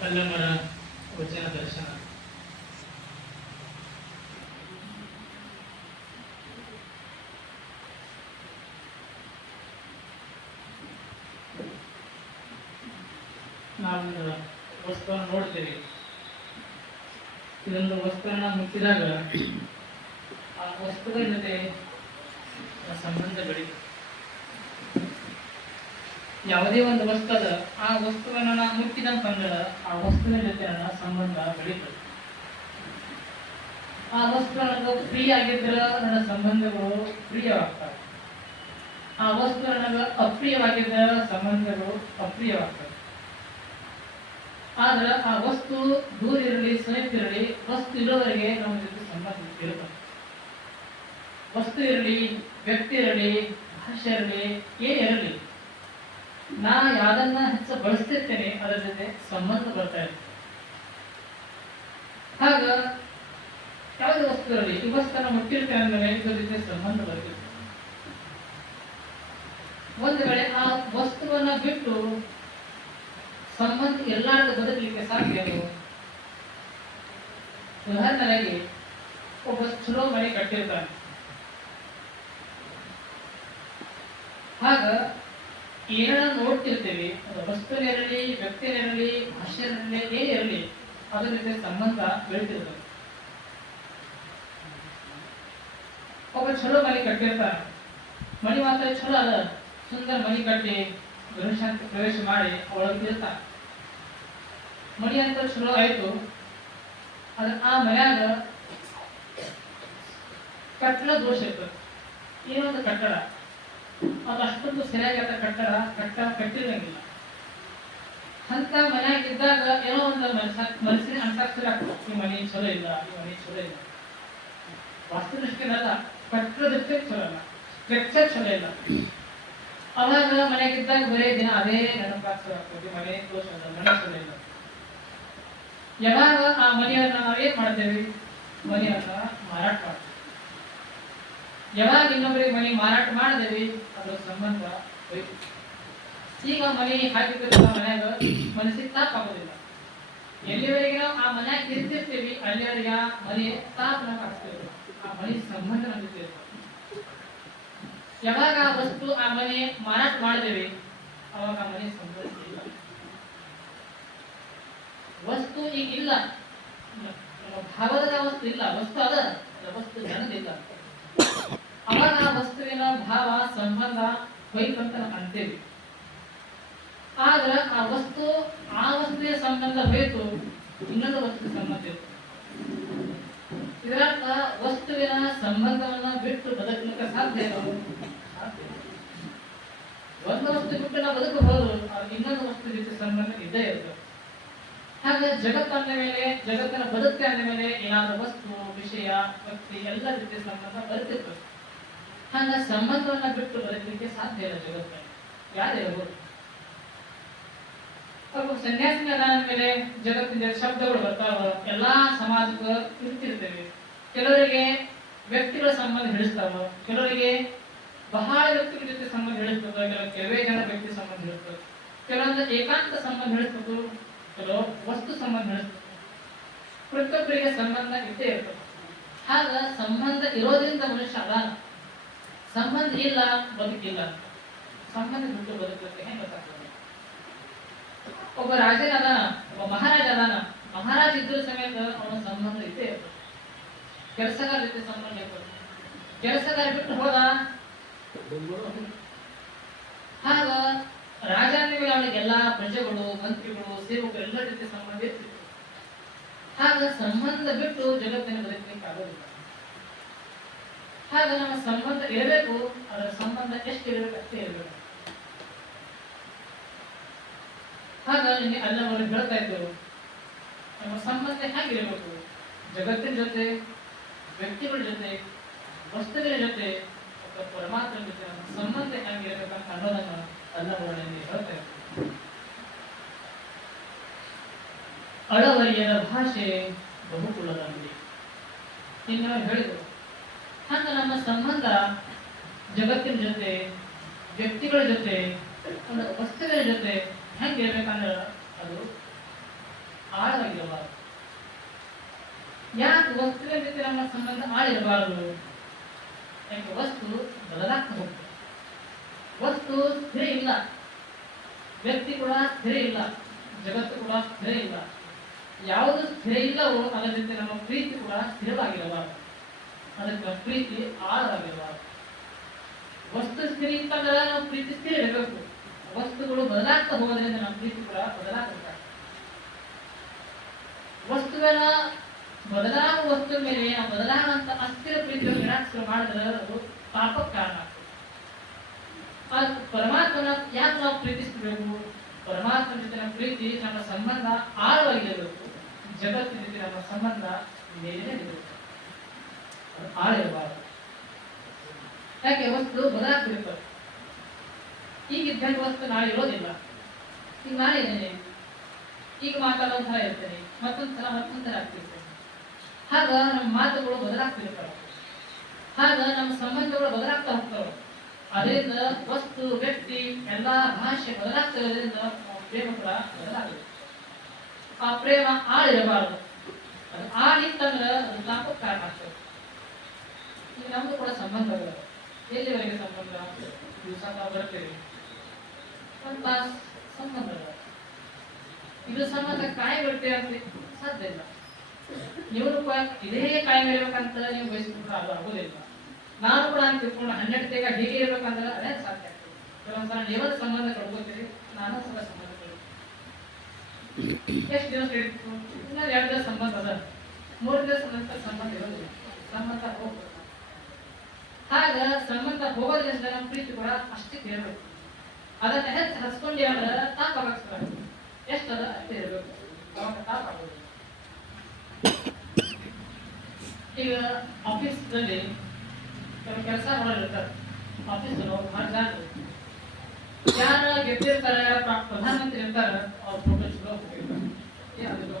ಕಲ್ಲಮ್ಮರ ವಚನ ದರ್ಶನ. ನಾವೊಂದು ವಸ್ತುವನ್ನು ನೋಡ್ತೇವೆ. ಇದೊಂದು ವಸ್ತುವನ್ನ ಮುಟ್ಟಿದಾಗ ಆ ವಸ್ತುವಿನ ಜೊತೆ ಸಂಬಂಧ ಬೆಳೀತದೆ. ಯಾವುದೇ ಒಂದು ವಸ್ತು ಅದ, ಆ ವಸ್ತುವನ್ನು ನಾವು ಮುಟ್ಟಿದಂತಂದ್ರೆ ಆ ವಸ್ತುವಿನ ಜೊತೆ ನನ್ನ ಸಂಬಂಧ ಬೆಳೀತದೆ. ಆ ವಸ್ತು ನನಗೆ ಪ್ರಿಯ ಆಗಿದ್ರೆ ನನ್ನ ಸಂಬಂಧಗಳು ಪ್ರಿಯವಾಗ್ತವೆ. ಆ ವಸ್ತು ನನಗೆ ಅಪ್ರಿಯವಾಗಿದ್ದರೆ ಸಂಬಂಧಗಳು ಅಪ್ರಿಯವಾಗ್ತವೆ. ಆದ್ರೆ ಆ ವಸ್ತು ದೂರ ಇರಲಿ ಸಮೀಪ ಇರಲಿ, ವಸ್ತು ಇರೋವರೆಗೆ ನಮ್ಮ ಜೊತೆ ಸಂಬಂಧ ಇರ್ತದೆ. ವಸ್ತು ಇರಲಿ, ವ್ಯಕ್ತಿ ಇರಲಿ, ಭಾಷೆ ಇರಲಿ, ಏನೇ ಇರಲಿ, ನಾ ಯಾವ್ದನ್ನ ಹೆಚ್ಚು ಬಳಸ್ತಿರ್ತೇನೆ ಅದರ ಜೊತೆ ಸಂಬಂಧ ಬರ್ತಾ ಇದೆ. ಆಗ ಯಾವುದೇ ವಸ್ತು ಇರಲಿ, ಈ ವಸ್ತುವನ್ನು ಮುಟ್ಟಿರ್ತೇನೆ ಅಂದಮೇಲೆ ಇದ್ರ ಜೊತೆ ಸಂಬಂಧ ಬರ್ತಿರ್ತದೆ. ಒಂದು ವೇಳೆ ಆ ವಸ್ತುವನ್ನ ಬಿಟ್ಟು ಸಂಬಂಧ ಎಲ್ಲಾರ್ಗೂ ಬದುಕಲಿಕ್ಕೆ ಸಾಧ್ಯ. ಉದಾಹರಣೆಗೆ ಒಬ್ಬ ಚಲೋ ಮನೆ ಕಟ್ಟಿರ್ತಾನೆ. ಆಗ ಏನನ್ನ ನೋಡ್ತಿರ್ತೇವೆ, ಅದು ವಸ್ತುವಿರಲಿ, ವ್ಯಕ್ತಿಯಲ್ಲಿರಲಿ, ಭಾಷೆಯಲ್ಲಿ ಏನೇ ಇರಲಿ, ಅದ್ರ ಜೊತೆ ಸಂಬಂಧ ಬೆಳಿತಿರ್ತದೆ. ಒಬ್ಬ ಚಲೋ ಮನೆ ಕಟ್ಟಿರ್ತಾನೆ. ಮನೆ ಮಾತ್ರ ಚಲೋ ಅದ, ಸುಂದರ ಮನೆ ಕಟ್ಟಿ ಗೃಹಶಾಂತಿ ಪ್ರವೇಶ ಮಾಡಿ ಒಳಗೆ ಇರ್ತಾನೆ. ಮನೆ ಅಂತ ಚಲೋ ಆಯ್ತು. ಆದ್ರೆ ಆ ಮನ್ಯಾಗ ಕಟ್ಟಡ ದೋಷ ಇರ್ತದೆ. ಏನೊಂದು ಕಟ್ಟಡ ಅದು ಅಷ್ಟೊಂದು ಸರಿಯಾಗಿ ಕಟ್ಟಿರಂಗಿಲ್ಲ. ಅಂತ ಮನ್ಯಾಗಿದ್ದಾಗ ಏನೋ ಒಂದು ಮನಸ್ಸಿನ ಅಂತಾಕ್ಷರ ಆಗ್ತದೆ, ಈ ಮನೆ ಚಲೋ ಇಲ್ಲ, ಈ ಮನೆ ಚಲೋ ಇಲ್ಲ. ವಾಸ್ತುದೃಷ್ಟಿನಲ್ಲ, ಕಟ್ಟಡದಷ್ಟೇ ಚಲೋ ಇಲ್ಲ, ಸ್ಟ್ರಕ್ಚರ್ ಚಲೋ ಇಲ್ಲ. ಅವಾಗ ಮನೆಯಾಗಿದ್ದಾಗ ಬರೇ ದಿನ ಅದೇ ನೆನಪಾಗ್ತದೆ ಆಗ್ತದೆ, ಮನೆ ದೋಷ ಇಲ್ಲ, ಮನೆ ಚಲೋ ಇಲ್ಲ. ಯಾವಾಗ ಆ ಮನೆಯನ್ನ ನಾವೇನ್ ಮಾಡ್ತೇವೆ, ಮನೆಯನ್ನ ಮಾರಾಟ ಮಾಡ್ತೇವೆ. ಯಾವಾಗ ಇನ್ನೊಬ್ಬರಿಗೆ ಮನೆ ಮಾರಾಟ ಮಾಡಿದೇವಿ ಅದರ ಸಂಬಂಧ ಹೋಯ್ತು. ಈಗ ಮನೆ ಹಾಕಿದ್ರೆ ಮನ್ಯಾಗ ಮನಸ್ಸಿಗೆ ತಾಪ ಆಗೋದಿಲ್ಲ. ಎಲ್ಲಿವರೆಗೆ ನಾವು ಆ ಮನ್ಯಾಗ ಇರ್ತಿರ್ತೀವಿ ಅಲ್ಲಿವರೆಗೆ ಆ ಮನೆ ತಾಪ ಆಗ್ತೇವೆ, ಆ ಮನೆ ಸಂಬಂಧ ನಮಗೆ. ಯಾವಾಗ ಆ ವಸ್ತು ಆ ಮನೆ ಮಾರಾಟ ಮಾಡಿದೇವಿ ಅವಾಗ ಆ ಮನೆ ಸಂಬಂಧ ಇಲ್ಲ. ವಸ್ತು ಈಗ ಇಲ್ಲ, ಭಾವದ ವಸ್ತು ಇಲ್ಲ, ವಸ್ತು ಅದ, ವಸ್ತು ಜನದಿಲ್ಲ. ಅವಾಗ ಆ ವಸ್ತುವಿನ ಭಾವ ಸಂಬಂಧ ಹೋಯ್ತಂತ ಅಂತೇವಿ. ಆದ್ರೆ ಆ ವಸ್ತುವಿನ ಸಂಬಂಧ ಹೋಯ್ತು, ಇನ್ನೊಂದು ವಸ್ತು ಸಂಬಂಧ ಇತ್ತು. ಇದರರ್ಥ ವಸ್ತುವಿನ ಸಂಬಂಧವನ್ನ ಬಿಟ್ಟು ಬದುಕಲಿಕ್ಕೆ ಸಾಧ್ಯ ಇಲ್ಲ. ಒಂದು ವಸ್ತು ಬಿಟ್ಟು ನಾವು ಬದುಕಬಹುದು, ಇನ್ನೊಂದು ವಸ್ತು ಜೊತೆ ಸಂಬಂಧ ಇದ್ದೇ ಇರ್ತದೆ. ಹಾಗೆ ಜಗತ್ತಂದ ಮೇಲೆ, ಜಗತ್ತಿನ ಬದುಕೆ ಅಂದ ಮೇಲೆ ಏನಾದ್ರೂ ವಸ್ತು, ವಿಷಯ, ವ್ಯಕ್ತಿ ಎಲ್ಲ ಜೊತೆ ಸಂಬಂಧ ಬದುಕಿರ್ತದೆ. ಹಂಗ ಸಂಬಂಧವನ್ನ ಬಿಟ್ಟು ಬದುಕಲಿಕ್ಕೆ ಸಾಧ್ಯ ಇಲ್ಲ ಜಗತ್ತಲ್ಲಿ. ಯಾರೇ ಇರ್ಬೋದು. ಸ್ವಲ್ಪ ಸನ್ಯಾಸಿನ ಮೇಲೆ ಜಗತ್ತಿನ ಶಬ್ದಗಳು ಬರ್ತಾವ, ಎಲ್ಲಾ ಸಮಾಜಕ್ಕೆ ಇರ್ತಿರ್ತೇವೆ. ಕೆಲವರಿಗೆ ವ್ಯಕ್ತಿಗಳ ಸಂಬಂಧ ಹಿಡಿಸ್ತಾವ, ಕೆಲವರಿಗೆ ಬಹಳ ವ್ಯಕ್ತಿಗಳ ಜೊತೆ ಸಂಬಂಧ ಹಿಡಿಸ್ತದೆ, ಕೆಲವೇ ಜನ ವ್ಯಕ್ತಿ ಸಂಬಂಧ ಹಿಡಿಸ್ತದೆ, ಕೆಲವೊಂದು ಏಕಾಂತ ಸಂಬಂಧ ಹಿಡಿಸ್ತದೆ, ಕೆಲವು ವಸ್ತು ಸಂಬಂಧ ಹಿಡಿಸ್ತದೆ. ಪ್ರತಿಯೊಬ್ಬರಿಗೆ ಸಂಬಂಧ ಇದ್ದೇ ಇರ್ತದೆ. ಆಗ ಸಂಬಂಧ ಇರೋದ್ರಿಂದ ಮನುಷ್ಯ ಅದಾನ. ಸಂಬಂಧ ಇಲ್ಲ ಬದುಕಿಲ್ಲ. ಸಂಬಂಧ ಬಿಟ್ಟು ಬದುಕಲಿಕ್ಕೆ ಹೆಂಗೆ ಗೊತ್ತಾಗ್ತದೆ? ಒಬ್ಬ ರಾಜನ ಅದಾನ, ಒಬ್ಬ ಮಹಾರಾಜ ಅದಾನ. ಮಹಾರಾಜ ಇದ್ರ ಸಮೇತ ಅವನ ಸಂಬಂಧ ಇದ್ದೇ ಇರ್ತದೆ. ಕೆಲಸಗಾರ ಜೊತೆ ಸಂಬಂಧ ಇರ್ತದೆ. ಕೆಲಸಗಾರ ಬಿಟ್ಟು ಹೋದ, ಆಗ ರಾಜ ಅಂದ್ಮೇಲೆ ಅವನಿಗೆ ಎಲ್ಲಾ ಪ್ರಜೆಗಳು, ಮಂತ್ರಿಗಳು, ಸೇವಕರು ಎಲ್ಲರ ಜೊತೆ ಸಂಬಂಧ ಇರ್ತಿತ್ತು. ಆಗ ಸಂಬಂಧ ಬಿಟ್ಟು ಜಗತ್ತಿನ ಬದುಕಲಿಕ್ಕೆ ಆಗೋದಿಲ್ಲ. ಹಾಗೆ ನಮ್ಮ ಸಂಬಂಧ ಇರಬೇಕು, ಅದರ ಸಂಬಂಧ ಎಷ್ಟು ಇರಬೇಕು ಅಷ್ಟೇ ಇರಬೇಕು. ಹಾಗಾಗಿ ಅಲ್ಲವರು ಹೇಳ್ತಾ ಇದ್ರು, ನಮ್ಮ ಸಂಬಂಧ ಹೇಗಿರಬೇಕು, ಜಗತ್ತಿನ ಜೊತೆ, ವ್ಯಕ್ತಿಗಳ ಜೊತೆ, ವಸ್ತುಗಳ ಜೊತೆ, ಪರಮಾತ್ಮನ ಜೊತೆ ನಮ್ಮ ಸಂಬಂಧ ಹೇಗಿರಬೇಕಂತ ಅನ್ನೋದನ್ನ ಅಲ್ಲವರಲ್ಲಿ ಹೇಳ್ತಾ ಇದ್ರು. ಅಳವರಿಯದ ಭಾಷೆ ಬಹುಕುಲದಲ್ಲಿ ಇನ್ನು ಹೇಳಿದ್ರು. ಹಂಗ ನಮ್ಮ ಸಂಬಂಧ ಜಗತ್ತಿನ ಜೊತೆ, ವ್ಯಕ್ತಿಗಳ ಜೊತೆ, ಒಂದು ವಸ್ತುಗಳ ಜೊತೆ ಹೆಂಗಿರ್ಬೇಕಂದ್ರೆ ಅದು ಆಳವಾಗಿರಬಾರದು. ಯಾಕೆ ವಸ್ತುವಿನ ಜೊತೆ ನಮ್ಮ ಸಂಬಂಧ ಆಳಿರಬಾರದು? ಯಾಕೆ ವಸ್ತು ಬದಲಾಗ್ತಾ ಹೋಗ್ತದೆ. ವಸ್ತು ಸ್ಥಿರ ಇಲ್ಲ, ವ್ಯಕ್ತಿ ಕೂಡ ಸ್ಥಿರ ಇಲ್ಲ, ಜಗತ್ತು ಕೂಡ ಸ್ಥಿರ ಇಲ್ಲ. ಯಾವುದು ಸ್ಥಿರ ಇಲ್ಲವೋ ಅದರ ಜೊತೆ ನಮ್ಮ ಪ್ರೀತಿ ಕೂಡ ಸ್ಥಿರವಾಗಿರಬಾರದು. ಅದಕ್ಕೆ ಪ್ರೀತಿ ಆಳವಾಗಿರಬಾರದು. ವಸ್ತು ಸ್ಥಿರ ಇತ್ತಂದ್ರೆ ನಾವು ಪ್ರೀತಿ ಸ್ಥಿರ ಇರಬೇಕು. ವಸ್ತುಗಳು ಬದಲಾಗ್ತಾ ಹೋಗೋದ್ರಿಂದ ನಮ್ಮ ಪ್ರೀತಿ ಕೂಡ ಬದಲಾಗಬೇಕಾಗ್ತದೆ. ವಸ್ತುವಿನ ಬದಲಾಗುವ ವಸ್ತು ಮೇಲೆ ಆ ಬದಲಾಗುವಂತ ಅಸ್ಥಿರ ಪ್ರೀತಿಯನ್ನು ನಿರಾಕರಿಸಿ ಮಾಡಿದ್ರೆ ಅದು ಪಾಪಕ್ಕೆ ಕಾರಣ ಆಗ್ತದೆ. ಪರಮಾತ್ಮನ ಯಾಕೆ ನಾವು ಪ್ರೀತಿಸಬೇಕು? ಪರಮಾತ್ಮನ ಜೊತೆ ನಮ್ಮ ಪ್ರೀತಿ, ನಮ್ಮ ಸಂಬಂಧ ಆಳವಾಗಿರಬೇಕು. ಜಗತ್ತಿನ ಜೊತೆ ನಮ್ಮ ಸಂಬಂಧ ಮೇಲೆ ಇರಬೇಕು, ಅದು ಆಳಿರಬಾರದು. ಯಾಕೆ ವಸ್ತು ಬದಲಾಗ್ತಿರ್ತದೆ. ಈಗಿದ್ದಂತ ವಸ್ತು ನಾಳೆ ಇರೋದಿಲ್ಲ. ಈಗ ನಾಳೆ ಇದ್ದೇನೆ, ಈಗ ಮಾತಾಡೋದು ಥರ ಇರ್ತೇನೆ, ಮತ್ತೊಂದು ಥರ ಆಗ್ತಿರ್ತೇನೆ. ಆಗ ನಮ್ಮ ಮಾತುಗಳು ಬದಲಾಗ್ತಿರ್ತಾವೆ, ಆಗ ನಮ್ಮ ಸಂಬಂಧಗಳು ಬದಲಾಗ್ತಾ ಹೋಗ್ತಾವೆ. ಅದರಿಂದ ವಸ್ತು, ವ್ಯಕ್ತಿ, ಎಲ್ಲಾ ಭಾಷೆ ಬದಲಾಗ್ತಿರೋದ್ರಿಂದ ಪ್ರೇಮ ಕೂಡ ಬದಲಾಗುತ್ತೆ. ಆ ಪ್ರೇಮ ಆಳಿರಬಾರದು. ಅದು ಆಳಿತ್ತಂದ್ರೆ ಅದು ತಾಪಕ್ಕೆ ಕಾರಣ ಆಗ್ತದೆ. ಈಗ ನಮ್ದು ಕೂಡ ಸಂಬಂಧಗಳು ಎಲ್ಲಿವರೆಗೆ ಸಂಬಂಧ? ದಿವಸ ನಾವು ಬರ್ತೇವೆ, ಒಂದು ತಾಸು ಸಂಬಂಧಗಳು. ಇದು ಸಂಬಂಧ ಕಾಯಿ ಬರ್ತೇವೆ ಅಂತ ಸಾಧ್ಯ ಇಲ್ಲ. ನೀವು ಇದೇ ಕಾಯಿ ಬೆಳಿಬೇಕಂತ ನೀವು ಬಯಸ್ಕೊಂಡ್ರೆ ಅದು ಆಗೋದಿಲ್ಲ. ನಾನು ಕೂಡ ಅಂತ ತಿಳ್ಕೊಂಡು 12 ತೇಗ ಹೀಗೆ ಇರ್ಬೇಕಂದ್ರೆ ಅದೇ ಸಾಧ್ಯ ಆಗ್ತದೆ. ಕೆಲವೊಂದ್ಸಲ ನೀವೊಂದು ಸಂಬಂಧ ಕಳ್ಕೊತೀರಿ, ನಾನು ಸ್ವಲ್ಪ ಸಂಬಂಧ ಎಷ್ಟು ದಿವಸ ಹಿಡಿತು? ಇನ್ನೂ 2 ದಿವಸ ಸಂಬಂಧ ಅದ, 3 ದಿವಸ ನಂತರ ಸಂಬಂಧ ಇರೋದಿಲ್ಲ, ಸಂಬಂಧ ಹೋಗ್ಬೇಕು. ಆಗ ಸಂಬಂಧ ಹೋಗೋದ್ರಿಂದ ನಮ್ಮ ಪ್ರೀತಿ ಕೂಡ ಅಷ್ಟೇ ಇರಬೇಕು. ಅದನ್ನ ಹೆಚ್ಚು ಹಚ್ಕೊಂಡಿ ಅಂದ್ರೆ ತಾಪ ಹಾಕಿಸ್ತಾರೆ. ಎಷ್ಟದ ಅಷ್ಟೇ ಇರಬೇಕು, ಅವಾಗ ತಾಪ ಆಗೋದಿಲ್ಲ. ಈಗ ಆಫೀಸ್ದಲ್ಲಿ ಕೆಲಸ ಮಾಡೋರಿರ್ತಾರೆ, ಆಫೀಸ್ ಭಾಳ ಜಾಗ ಯಾರು ಗೆದ್ದಿರ್ತಾರೆ, ಪ್ರಧಾನಮಂತ್ರಿ ಇರ್ತಾರೆ, ಅವ್ರ ಫೋಟೋ ಚಲೋ ಹೋಗಿರ್ತಾರೆ,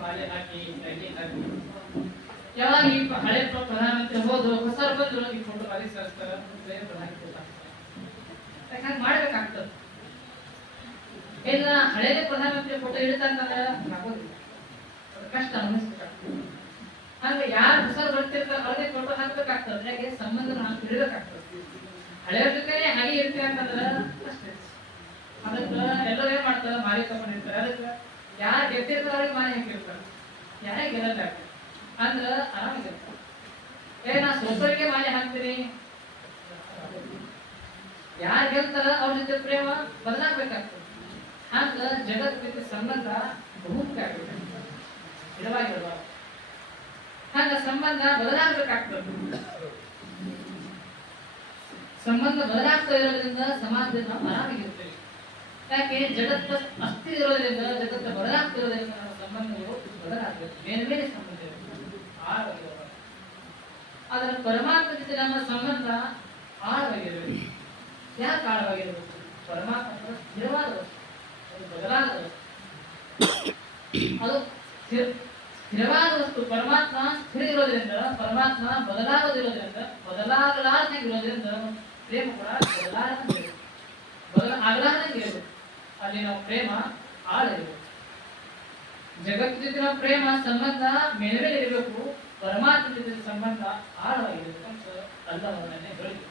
ಹಾಲೆ ಹಾಕಿ ಯಾವಾಗ ಈ ಹಳೆ ಪ್ರಧಾನಮಂತ್ರಿ ಹೋದ್ರು, ಹೊಸರು ಬಂದ್ರು, ಈ ಫೋಟೋ ಅಲ್ಲಿ ಸರಿಸ್ತಾರೆ, ಯಾಕಂದ್ರೆ ಮಾಡ್ಬೇಕಾಗ್ತದೆ. ಇಲ್ಲ ಹಳೇದೇ ಪ್ರಧಾನಮಂತ್ರಿ ಫೋಟೋ ಇಡ್ತಂತಂದ್ರೆ ಆಗೋದಿಲ್ಲ, ಕಷ್ಟ ಅನಿಸ್ಬೇಕಾಗ್ತದೆ. ಹಂಗ ಯಾರು ಹೊಸರು ಬರ್ತಿರ್ತಾರೆ ಅವ್ರಿಗೆ ಫೋಟೋ ಹಾಕ್ಬೇಕಾಗ್ತದೆ. ಯಾಕೆ ಸಂಬಂಧ ನಾವು ಇಡಬೇಕಾಗ್ತದೆ. ಹಳೆಯವ್ರ ಜೊತೆ ಹಾಗೆ ಇರ್ತೀವಿ ಅಂತಂದ್ರೆ ಅಷ್ಟೇ. ಅದಕ್ಕೆ ಎಲ್ಲರೂ ಏನ್ ಮಾಡ್ತಾರೆ, ಮಾರಿ ತಗೊಂಡಿರ್ತಾರೆ. ಅದಕ್ಕೆ ಯಾರು ಗೆದ್ದಿರ್ತಾರೆ ಅವ್ರಿಗೆ ಮಾರಿ ಹಾಕಿರ್ತಾರೆ, ಯಾರೇ ಗೆಲ್ಲದ ಅಂದ್ರ ಆರಾಮಾಗಿರ್ತಾರೆ. ನಾ ಸೋತರಿಗೆ ಮಾರಿ ಹಾಕ್ತೀನಿ, ಯಾರು ಗೆಲ್ತಾರ ಅವ್ರ ಜೊತೆ ಪ್ರೇಮ ಬದಲಾಗ್ಬೇಕಾಗ್ತದೆ. ಹಂಗ ಜಗತ್ ಜೊತೆ ಸಂಬಂಧ ಬಹುಮುಖ್ಯ ಆಗ್ಬೇಕು, ಸ್ಥಿರವಾಗಿರ್ಬಾರ್ದು. ಹಂಗ ಸಂಬಂಧ ಬದಲಾಗಬೇಕಾಗ್ತದೆ. ಸಂಬಂಧ ಬದಲಾಗ್ತಾ ಇರೋದ್ರಿಂದ ಸಮಾಜದಲ್ಲಿ ನಾವು ಆರಾಮಾಗಿರ್ತೇವೆ. ಯಾಕೆ ಜಗತ್ತ ಅಸ್ಥಿರ ಇರೋದ್ರಿಂದ, ಜಗತ್ತ ಬದಲಾಗ್ತಿರೋದ್ರಿಂದ ನಮ್ಮ ಸಂಬಂಧಗಳು ಬದಲಾಗಬೇಕು, ಬೇರೆ ಬೇರೆ ಸಂಬಂಧ ಆಳವಾಗಿರಬಾರದು. ಆದ್ರೆ ಪರಮಾತ್ಮ ಜೊತೆ ನಮ್ಮ ಸಂಬಂಧ ಆಳವಾಗಿರಬೇಕು. ಯಾಕೆ ಆಳವಾಗಿರಬೇಕು? ಪರಮಾತ್ಮ ಸ್ಥಿರವಾದ ವಸ್ತು, ಅದು ಬದಲಾಗದ ವಸ್ತು. ಅದು ಸ್ಥಿರವಾದ ವಸ್ತು. ಪರಮಾತ್ಮ ಸ್ಥಿರ ಇರೋದ್ರಿಂದ, ಪರಮಾತ್ಮ ಬದಲಾಗದಿರೋದ್ರಿಂದ, ಬದಲಾಗಲಾರ್ದಂಗಿರೋದ್ರಿಂದ ಪ್ರೇಮ ಕೂಡ ಆಗಲಾರ್ದಂಗಿರಬೇಕು. ಅಲ್ಲಿ ನಾವು ಪ್ರೇಮ ಆಳ ಇರಬೇಕು. ಜಗತ್ತಿನ ಜೊತೆ ನಾವು ಪ್ರೇಮ ಸಂಬಂಧ ಮೇಲೆ ಮೇಲೆ ಇರಬೇಕು, ಪರಮಾತ್ಮ ಜೊತೆ ಸಂಬಂಧ ಆಳವಾಗಿರಬೇಕು ಅಂತ ಅಲ್ಲವನ್ನೇ ಹೇಳಿದ್ರು.